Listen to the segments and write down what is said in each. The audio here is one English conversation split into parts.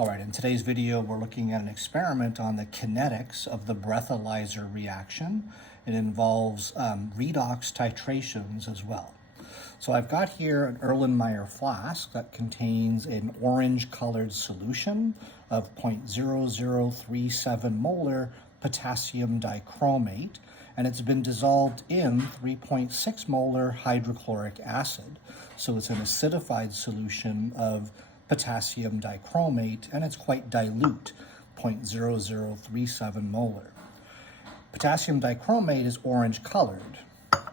All right, in today's video, we're looking at an experiment on the kinetics of the breathalyzer reaction. It involves redox titrations as well. So I've got here an Erlenmeyer flask that contains an orange-colored solution of 0.0037 molar potassium dichromate, and it's been dissolved in 3.6 molar hydrochloric acid. So it's an acidified solution of potassium dichromate, and it's quite dilute, 0.0037 molar. Potassium dichromate is orange colored.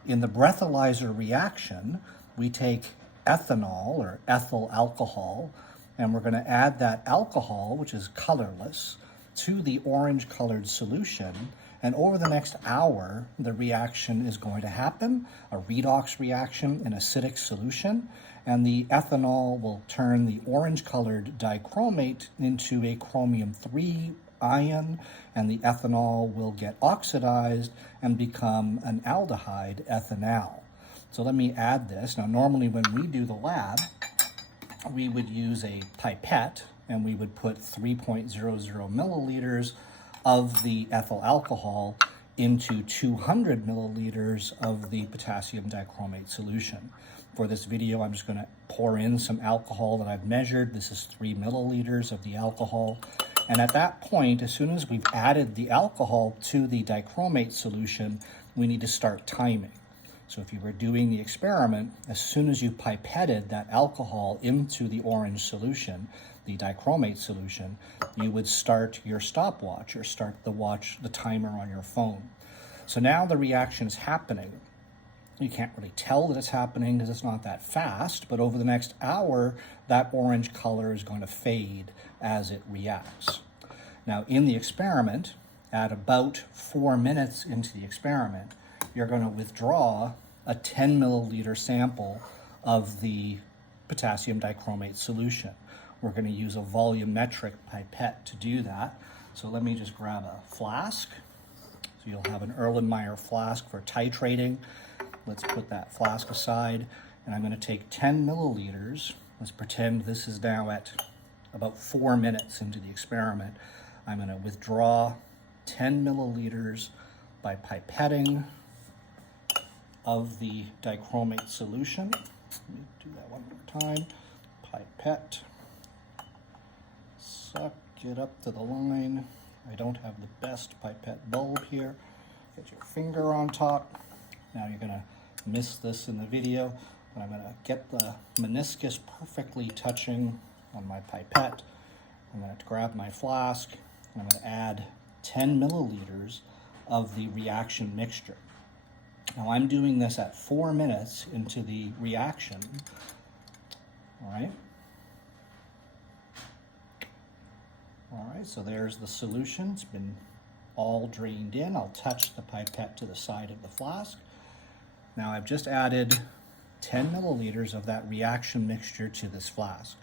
In the breathalyzer reaction, we take ethanol or ethyl alcohol, and we're going to add that alcohol, which is colorless, to the orange colored solution. And over the next hour, the reaction is going to happen, a redox reaction in acidic solution, and the ethanol will turn the orange-colored dichromate into a chromium-3 ion, and the ethanol will get oxidized and become an aldehyde, ethanal. So let me add this. Now, normally when we do the lab, we would use a pipette, and we would put 3.00 milliliters of the ethyl alcohol into 200 milliliters of the potassium dichromate solution. For this video, I'm just going to pour in some alcohol that I've measured. This is 3 milliliters of the alcohol. And at that point, as soon as we've added the alcohol to the dichromate solution, we need to start timing. So if you were doing the experiment, as soon as you pipetted that alcohol into the orange solution, the dichromate solution, you would start your stopwatch or start the timer on your phone. So now the reaction is happening. You can't really tell that it's happening because it's not that fast, but over the next hour, that orange color is going to fade as it reacts. Now, in the experiment, at about 4 minutes into the experiment, you're going to withdraw a 10 milliliter sample of the potassium dichromate solution. We're going to use a volumetric pipette to do that. So let me just grab a flask. So you'll have an Erlenmeyer flask for titrating. Let's put that flask aside, and I'm going to take 10 milliliters. Let's pretend this is now at about 4 minutes into the experiment. I'm going to withdraw 10 milliliters by pipetting of the dichromate solution. Let me do that one more time. Pipette. Suck it up to the line. I don't have the best pipette bulb here. Get your finger on top. Now you're going to miss this in the video, but I'm going to get the meniscus perfectly touching on my pipette. I'm going to grab my flask, and I'm going to add 10 milliliters of the reaction mixture. Now I'm doing this at 4 minutes into the reaction. All right. All right, so there's the solution. It's been all drained in. I'll touch the pipette to the side of the flask. Now I've just added 10 milliliters of that reaction mixture to this flask.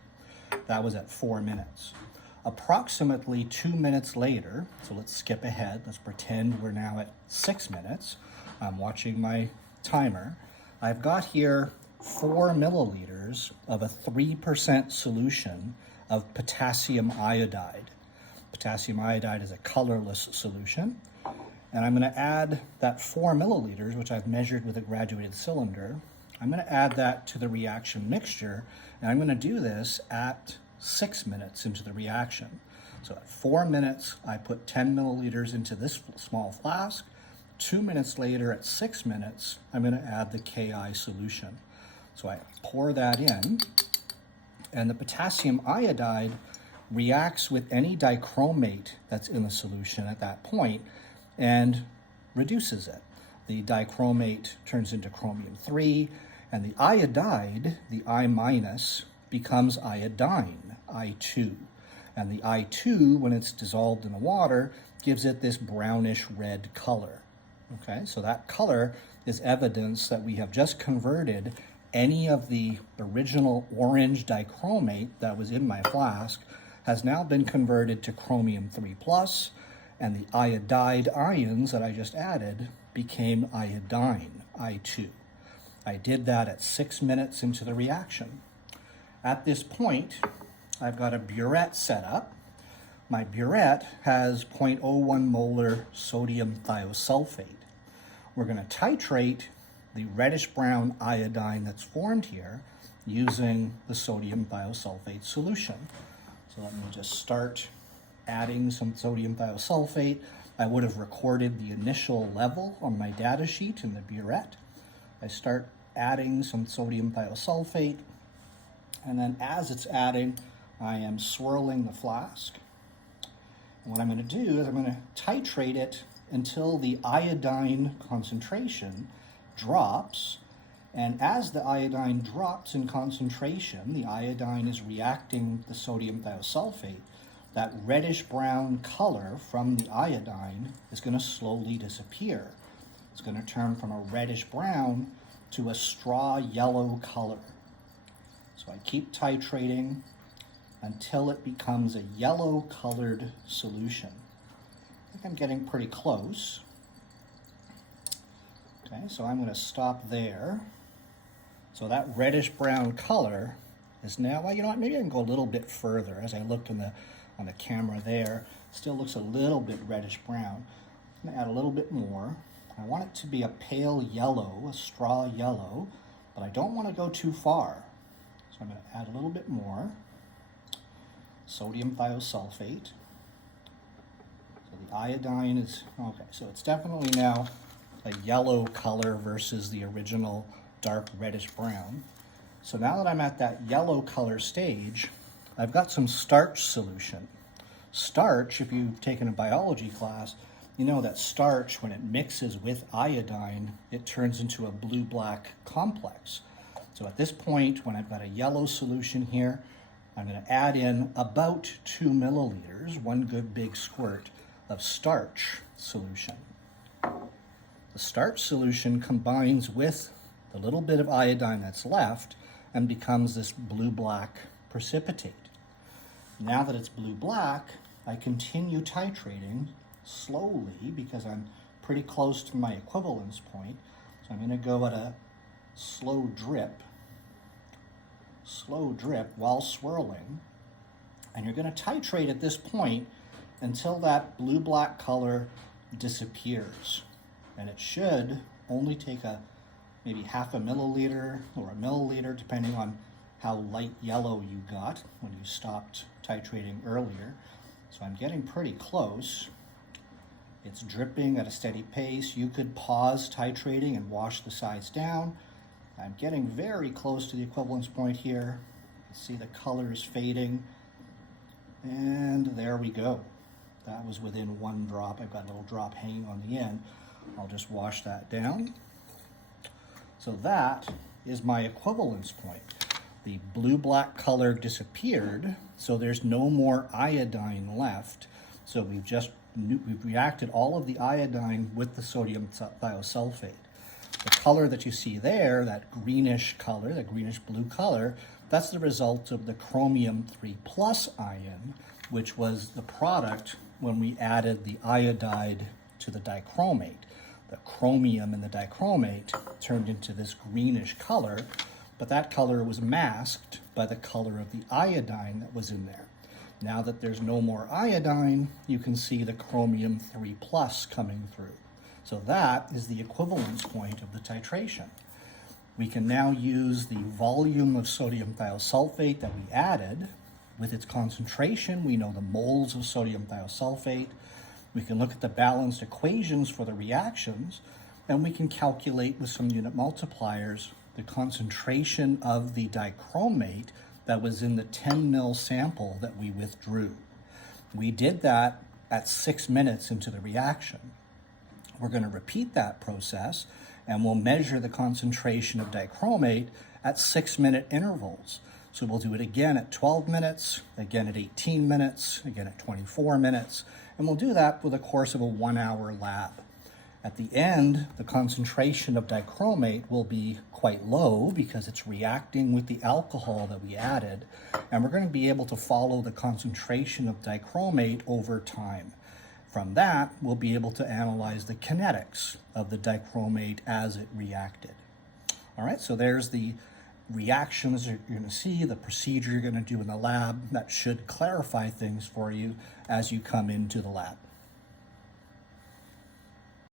That was at 4 minutes. Approximately 2 minutes later, so let's skip ahead. Let's pretend we're now at 6 minutes. I'm watching my timer. I've got here 4 milliliters of a 3% solution of potassium iodide. Potassium iodide is a colorless solution. And I'm going to add that 4 milliliters, which I've measured with a graduated cylinder. I'm going to add that to the reaction mixture, and I'm going to do this at 6 minutes into the reaction. So at 4 minutes, I put 10 milliliters into this small flask. 2 minutes later, at 6 minutes, I'm going to add the Ki solution. So I pour that in, and the potassium iodide reacts with any dichromate that's in the solution at that point and reduces it. The dichromate turns into chromium-3, and the iodide, the I minus, becomes iodine, I2. And the I2, when it's dissolved in the water, gives it this brownish red color. Okay, so that color is evidence that we have just converted any of the original orange dichromate that was in my flask has now been converted to chromium-3+, and the iodide ions that I just added became iodine, I2. I did that at 6 minutes into the reaction. At this point, I've got a burette set up. My burette has 0.01 molar sodium thiosulfate. We're going to titrate the reddish-brown iodine that's formed here using the sodium thiosulfate solution. So let me just start adding some sodium thiosulfate. I would have recorded the initial level on my data sheet in the burette. I start adding some sodium thiosulfate, and then as it's adding, I am swirling the flask. And what I'm going to do is I'm going to titrate it until the iodine concentration drops. And as the iodine drops in concentration, the iodine is reacting with the sodium thiosulfate. That reddish-brown color from the iodine is going to slowly disappear. It's going to turn from a reddish-brown to a straw yellow color. So I keep titrating until it becomes a yellow-colored solution. I think I'm getting pretty close. Okay, so I'm going to stop there. So that reddish-brown color is now, well, you know what, maybe I can go a little bit further. As I looked on the camera there, still looks a little bit reddish-brown. I'm going to add a little bit more. I want it to be a pale yellow, a straw yellow, but I don't want to go too far. So I'm going to add a little bit more sodium thiosulfate. So the iodine is, okay, so it's definitely now a yellow color versus the original dark reddish brown. So now that I'm at that yellow color stage, I've got some starch solution. Starch, if you've taken a biology class, you know that starch, when it mixes with iodine, it turns into a blue-black complex. So at this point, when I've got a yellow solution here, I'm going to add in about 2 milliliters, one good big squirt of starch solution. The starch solution combines with the little bit of iodine that's left and becomes this blue-black precipitate. Now that it's blue-black, I continue titrating slowly because I'm pretty close to my equivalence point. So I'm going to go at a slow drip while swirling. And you're going to titrate at this point until that blue-black color disappears. And it should only take maybe half a milliliter or a milliliter, depending on how light yellow you got when you stopped titrating earlier. So I'm getting pretty close. It's dripping at a steady pace. You could pause titrating and wash the sides down. I'm getting very close to the equivalence point here. You can see the color is fading. And there we go. That was within 1 drop. I've got a little drop hanging on the end. I'll just wash that down. So that is my equivalence point. The blue-black color disappeared, so there's no more iodine left. So we've reacted all of the iodine with the sodium thiosulfate. The color that you see there, that greenish color, that greenish-blue color, that's the result of the chromium 3+ ion, which was the product when we added the iodide to the dichromate. The chromium in the dichromate turned into this greenish color, but that color was masked by the color of the iodine that was in there. Now that there's no more iodine, you can see the chromium 3+ coming through. So that is the equivalence point of the titration. We can now use the volume of sodium thiosulfate that we added. With its concentration, we know the moles of sodium thiosulfate. We can look at the balanced equations for the reactions, and we can calculate with some unit multipliers the concentration of the dichromate that was in the 10 ml sample that we withdrew. We did that at 6 minutes into the reaction. We're going to repeat that process, and we'll measure the concentration of dichromate at 6-minute intervals. So we'll do it again at 12 minutes, again at 18 minutes, again at 24 minutes, and we'll do that with a course of a 1-hour lab. At the end, the concentration of dichromate will be quite low because it's reacting with the alcohol that we added, and we're going to be able to follow the concentration of dichromate over time. From that, we'll be able to analyze the kinetics of the dichromate as it reacted. All right, so there's the reactions you're going to see, the procedure you're going to do in the lab. That should clarify things for you as you come into the lab.